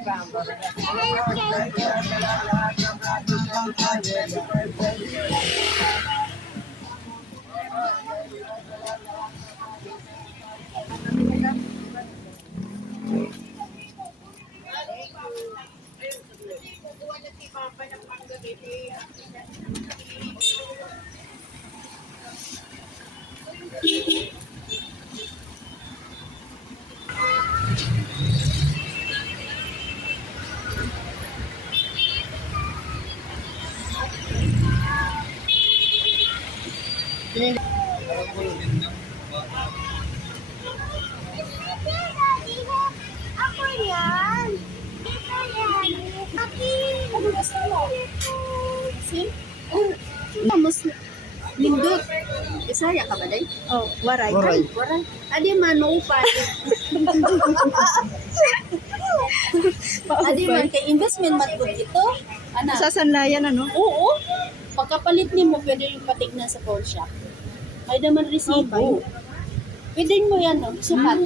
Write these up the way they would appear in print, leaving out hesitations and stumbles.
Ako yan. Ano gusto mo? Sim? Mas lindot. Isaya ka ba, day? Oh, waray. Waray. Adi man, maupan. Adi man, kay investment man po ito. Ana? Sa sanlayan, ano? Oo. Pagkapalit ni mo, pwede yung patignan sa phone shop. May naman resibo. Pwede mo yan, no? Sukat.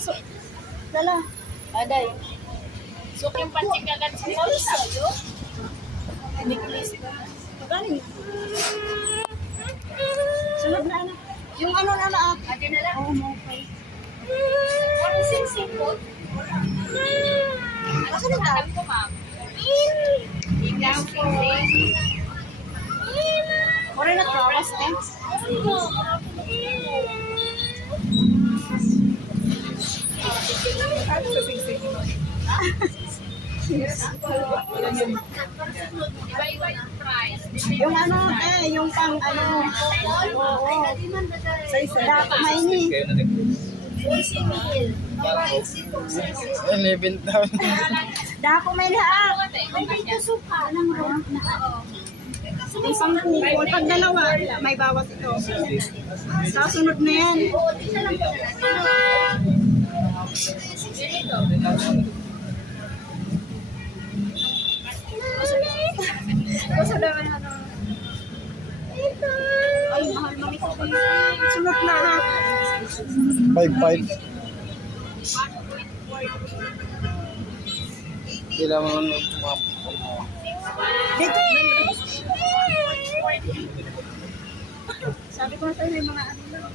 So, dala. Aday. So, yung pansing agad sa phone shop. Necklace. Magkano yun? Sunod na, ano? Yung ano na lahat. Ate na lang. Oo, mo okay. Ano sing food? Kasi na tayo. Ko, ma'am. Ikaw, Mura na trawas, eh. Iba-iba yung price. Yung ano, yung pang ano. Oo. Dapat may ni. 11,000. Dapat may lahat. Ito suka ng rock na Yung pang kukul. Pag dalawa, may bawas ito. Sasunod na yan. Kasi naman ano. Ay, mahal mami ko. Sunod na ha. 5,500. Kailangan mo Dito. Sabi ko na sa'yo yung mga ano lang.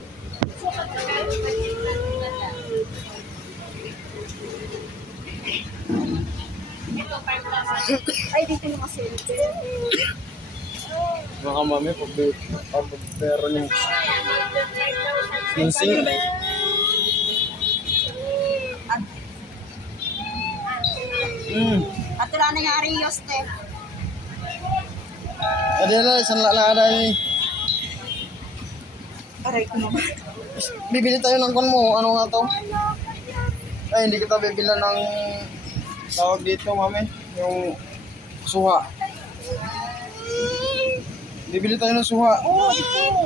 Ay, dito yung mga silver. mga mami pag meron yung ginseng. At wala na yung Arios, te. Adela, isang lalada eh. Aray ko naman. Bibili tayo ng kon mo. Ano nga to? Ay, hindi kita bibili ng tawag dito, mami. Yung suha. Bibili tayo ng suha. Oo, ito.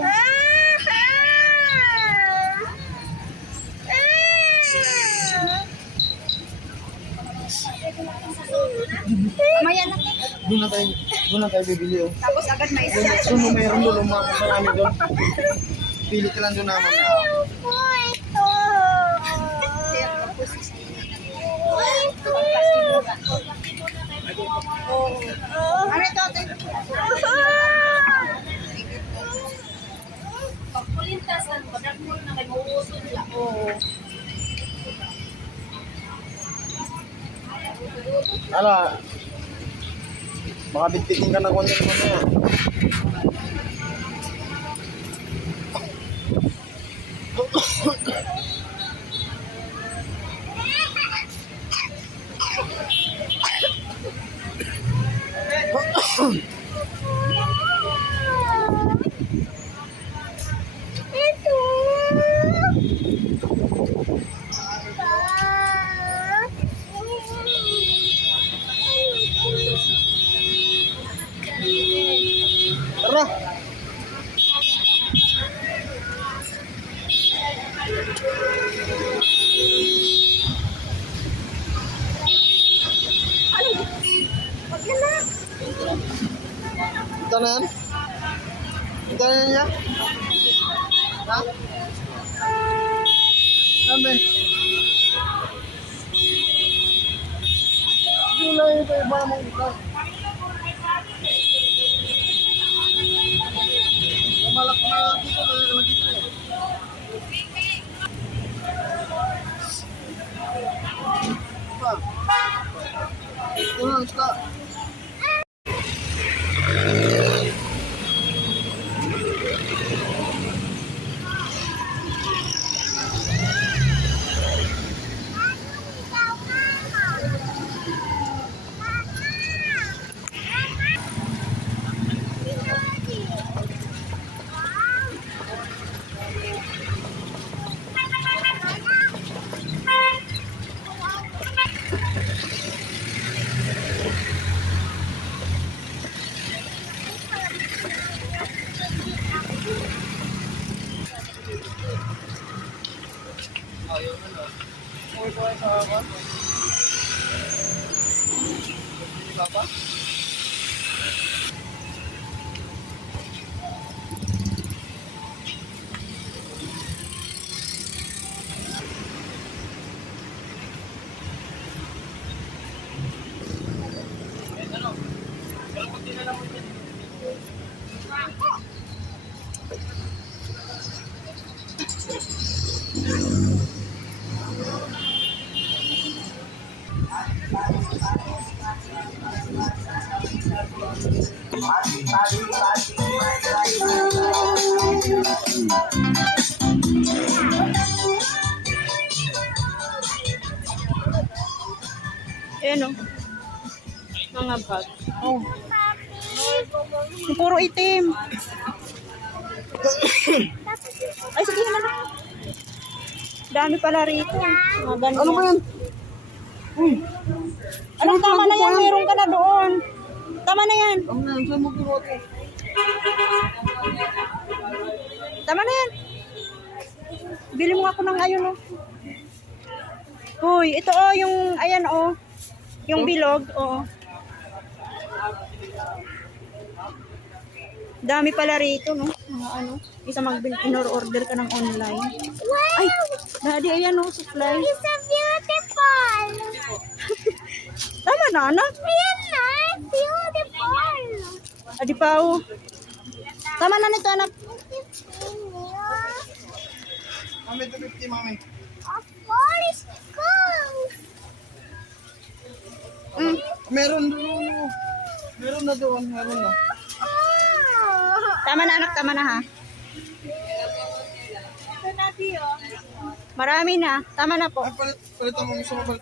Mamaya na. Doon na tayo bibili, oh. Tapos agad may isa. Doon meron doon, marami doon. Pili ka lang doon naman. Ano ito, te? Pagpulintasan, pagkakmul na kay mauusod lang. Oo. Ala, baka bitbitin ka na konti naman na. Tara! Ito na yan? Ito na yan niya? Ha? be. Gulay ito, iba mong ikan. Malak na dito, malak dito eh. Apa? Kurang suka. Apa? Ayan o. Mga bag. Oh. Puro itim. Ay, sige naman. Dami pala rito. Mga ganun. Ano ba yan? Uy, Anong tama na yan? Meron ka na doon. Tama na yan. ano na yan? Saan mo pinuto? Tama na yan. Bili mo ako ng ayun oh. Uy, ito oh, yung, ayan oh. Yung bilog, oo. Dami pala rito, no? Mga ano, isa order ka ng online. Ay, daddy, ayan oh, supply. It's so beautiful. Tama na, anak. Ayan na, beautiful. Adi pa oh. Tama na nito, anak. Mami, 250 mami. Of course, cool. Meron doon. Meron na doon, meron na. Tama na, anak, tama na ha. Marami na. Tama na po. Ay, palit mo, gusto mo palit.